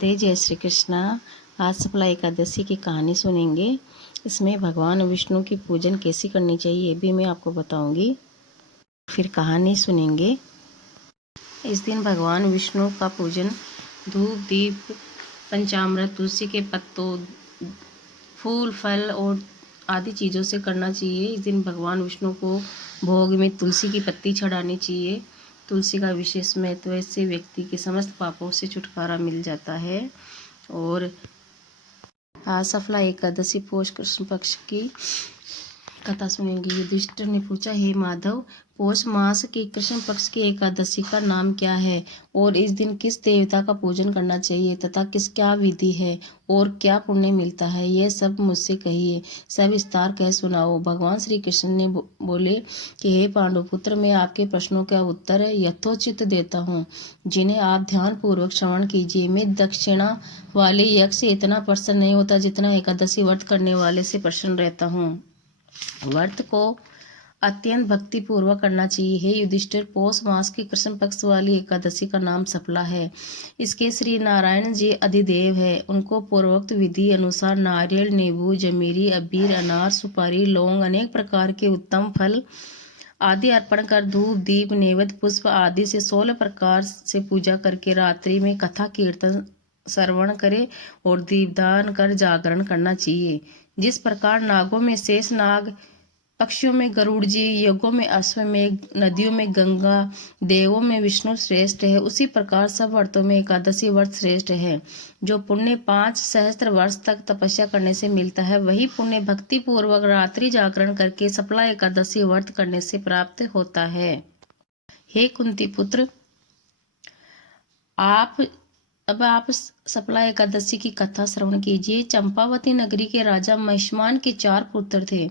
जय श्री कृष्णा। आज सफला एकादशी की कहानी सुनेंगे। इसमें भगवान विष्णु की पूजन कैसे करनी चाहिए ये भी मैं आपको बताऊंगी। फिर कहानी सुनेंगे। इस दिन भगवान विष्णु का पूजन धूप, दीप, पंचामृत, तुलसी के पत्तों, फूल, फल और आदि चीज़ों से करना चाहिए। इस दिन भगवान विष्णु को भोग में तुलसी की पत्ती चढ़ानी चाहिए। तुलसी का विशेष महत्व है। इससे व्यक्ति के समस्त पापों से छुटकारा मिल जाता है। और आज सफला एकादशी पौष कृष्ण पक्ष की कथा सुनेंगे। युधिष्ठिर ने पूछा, हे माधव, पौष मास की कृष्ण पक्ष की एकादशी का नाम क्या है और इस दिन किस देवता का पूजन करना चाहिए तथा किस क्या विधि है और क्या पुण्य मिलता है, यह सब मुझसे कहिए, सब विस्तार कह सुनाओ। भगवान श्री कृष्ण ने बोले कि हे पांडुपुत्र, मैं आपके प्रश्नों का उत्तर यथोचित देता हूँ, जिन्हें आप ध्यान पूर्वक श्रवण कीजिए। मैं दक्षिणा वाले यज्ञ से इतना प्रसन्न नहीं होता जितना एकादशी व्रत करने वाले से प्रसन्न रहता हूँ। व्रत को अत्यंत भक्ति पूर्वक करना चाहिए। हे युधिष्ठिर, पौष मास की कृष्ण पक्ष वाली एकादशी का नाम सफला है। इसके श्री नारायण जी अधिदेव है। उनको पूर्वोक्त विधि अनुसार नारियल, नींबू, जमीरी, अबीर, अनार, सुपारी, लौंग, अनेक प्रकार के उत्तम फल आदि अर्पण कर धूप, दीप, नैवेद्य, पुष्प आदि से 16 प्रकार से पूजा करके रात्रि में कथा कीर्तन श्रवण करे और दीपदान कर जागरण करना चाहिए। जिस प्रकार नागों में शेष नाग, पक्षियों में गरुड़ जी, यज्ञों में अश्वमेघ, नदियों में गंगा, देवों में विष्णु श्रेष्ठ है, उसी प्रकार सब व्रतों में एकादशी व्रत श्रेष्ठ है। जो पुण्य 5 सहस्त्र वर्ष तक तपस्या करने से मिलता है, वही पुण्य भक्ति पूर्वक रात्रि जागरण करके सफला एकादशी व्रत करने से प्राप्त होता है। हे कुंती पुत्र, अब आप सफला एकादशी की कथा श्रवण कीजिए। चंपावती नगरी के राजा महिष्मान के 4 पुत्र थे,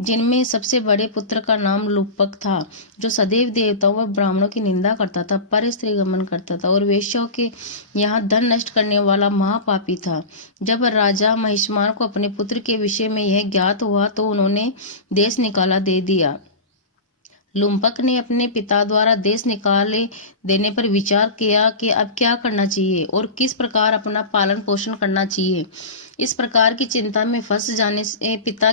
जिनमें सबसे बड़े पुत्र का नाम लुम्पक था, जो सदैव देवताओं व ब्राह्मणों की निंदा करता था, पर स्त्री गमन करता था और वेश्याओं के यहाँ धन नष्ट करने वाला महापापी था। जब राजा महिष्मान को अपने पुत्र के विषय में यह ज्ञात हुआ तो उन्होंने देश निकाला दे दिया। लुम्पक ने अपने पिता द्वारा देश निकाले देने पर विचार किया कि अब क्या करना चाहिए और किस प्रकार अपना पालन पोषण करना चाहिए। इस प्रकार की चिंता में फंस जाने से पिता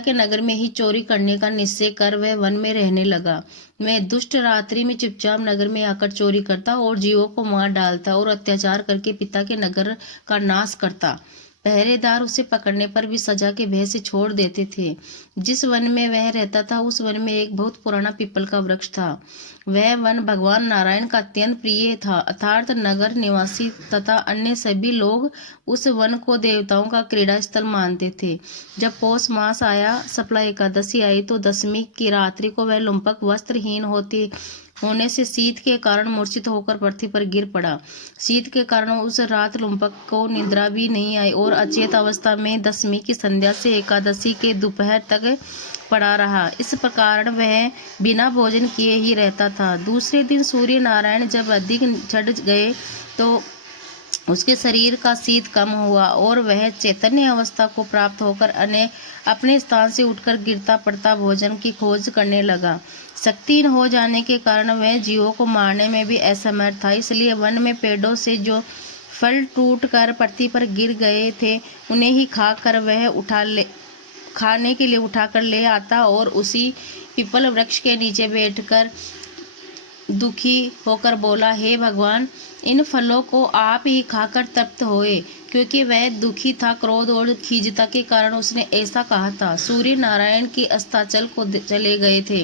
के नगर में ही चोरी करने का निश्चय कर वह वन में रहने लगा। वह दुष्ट रात्रि में चुपचाप नगर में आकर चोरी करता और जीवों को मार डालता और अत्याचार करके पिता के नगर का नाश करता। पहरेदार उसे पकड़ने पर भी सजा के भय से छोड़ देते थे। जिस वन में वह रहता था उस वन में एक बहुत पुराना पीपल का वृक्ष था। वह वन भगवान नारायण का अत्यंत प्रिय था। अर्थात नगर निवासी तथा अन्य सभी लोग उस वन को देवताओं का क्रीड़ा स्थल मानते थे। जब पौष मास आया, सफला एकादशी आई, तो दशमी की रात्रि को वह लुम्पक वस्त्रहीन होने से शीत के कारण मूर्छित होकर पृथ्वी पर गिर पड़ा। शीत के कारण उस रात लुम्पक को निद्रा भी नहीं आई और अचेत अवस्था में दशमी की संध्या से एकादशी के दोपहर तक पड़ा रहा। इस प्रकार वह बिना भोजन किए ही रहता था। दूसरे दिन सूर्य नारायण जब अधिक चढ़ गए तो उसके शरीर का शीत कम हुआ और वह चैतन्य अवस्था को प्राप्त होकर अपने स्थान से उठकर गिरता पड़ता भोजन की खोज करने लगा। शक्तिहीन हो जाने के कारण वह जीवों को मारने में भी असमर्थ था। इसलिए वन में पेड़ों से जो फल टूट कर पृथ्वी पर गिर गए थे, उन्हें ही खाकर वह खाने के लिए उठाकर ले आता और उसी पीपल वृक्ष के नीचे बैठकर दुखी होकर बोला, हे भगवान, इन फलों को आप ही खाकर तृप्त होए। क्योंकि वह दुखी था, क्रोध और खीजता के कारण उसने ऐसा कहा था। सूर्य नारायण के अस्ताचल को चले गए थे।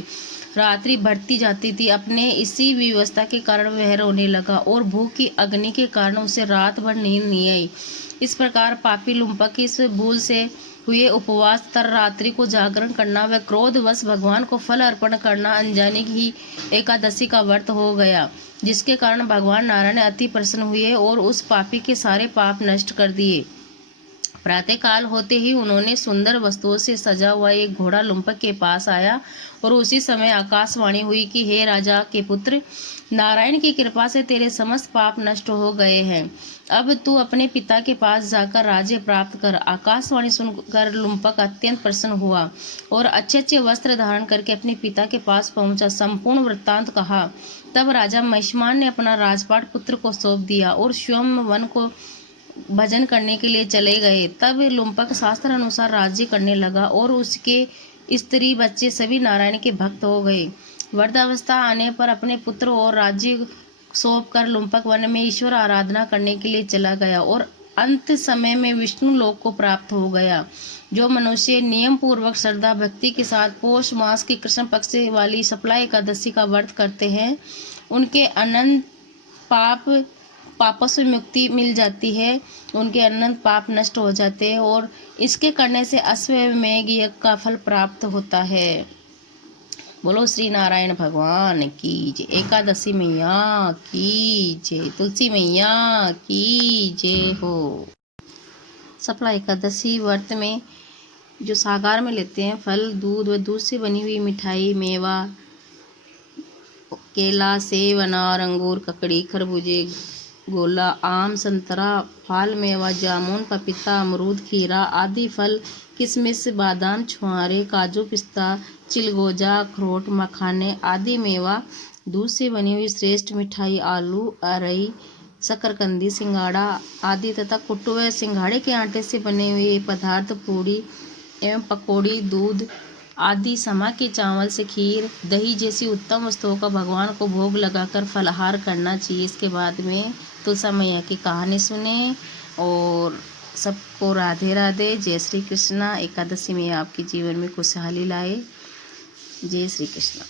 रात्रि बढ़ती जाती थी। अपने इसी व्यवस्था के कारण वह रोने लगा और भूख की अग्नि के कारण उसे रात भर नींद नहीं आई। इस प्रकार पापी लुम्पक इस भूल से हुए उपवास तर रात्रि को जागरण करना व क्रोधवश भगवान को फल अर्पण करना अनजाने ही एकादशी का व्रत हो गया, जिसके कारण भगवान नारायण अति प्रसन्न हुए और उस पापी के सारे पाप नष्ट कर दिए। प्रातःकाल होते ही उन्होंने सुंदर वस्तुओं से सजा हुआ एक घोड़ा लुम्पक के पास आया और उसी समय आकाशवाणी हुई कि हे राजा के पुत्र, नारायण की कृपा से तेरे समस्त पाप नष्ट हो गए हैं। अब तू अपने पिता के पास जाकर राज्य प्राप्त कर। आकाशवाणी सुनकर लुम्पक अत्यंत प्रसन्न हुआ और अच्छे अच्छे वस्त्र धारण करके अपने पिता के पास पहुंचा। संपूर्ण वृत्तांत कहा। तब राजा महिष्मान ने अपना राजपाट पुत्र को सौंप दिया और स्वयं वन को भजन करने के लिए चले गए। तब लुम्पक शास्त्र अनुसार राज्य करने लगा और उसके स्त्री बच्चे सभी नारायण के भक्त हो गए। वृद्धावस्था आने पर अपने पुत्र और राज्य सौंप कर लुम्पक वन में ईश्वर आराधना करने के लिए चला गया और अंत समय में विष्णु लोक को प्राप्त हो गया। जो मनुष्य नियम पूर्वक श्रद्धा भक्ति के साथ पौष मास की कृष्ण पक्ष वाली शुक्ला एकादशी का व्रत करते हैं, उनके अनंत पापों से मुक्ति मिल जाती है, उनके अनंत पाप नष्ट हो जाते हैं और इसके करने से अश्वमेध यज्ञ का फल प्राप्त होता है। बोलो श्री नारायण भगवान की जय। एकादशी मैया की जय। तुलसी मैया की जय हो। शुक्ला एकादशी व्रत में जो सागार में लेते हैं फल, दूध व दूध से बनी हुई मिठाई, मेवा, केला, सेब, अनार, अंगूर, ककड़ी, खरबूजे, गोला, आम, संतरा, फाल, मेवा, जामुन, पपीता, अमरूद, खीरा आदि फल, किशमिश, बादाम, छुहारे, काजू, पिस्ता, चिलगोजा, अखरोट, मखाने आदि मेवा, दूध से बनी हुई श्रेष्ठ मिठाई, आलू, अरई, शकरकंदी, सिंघाड़ा आदि तथा कुट्टू व सिंघाड़े के आटे से बने हुए पदार्थ, पूड़ी एवं पकौड़ी, दूध आदि, समा के चावल से खीर, दही जैसी उत्तम वस्तुओं का भगवान को भोग लगाकर फलाहार करना चाहिए। इसके बाद में तुलसा मैया की कहानी सुने और सबको राधे राधे। जय श्री कृष्णा। एकादशी में आपके जीवन में खुशहाली लाए। जय श्री कृष्ण।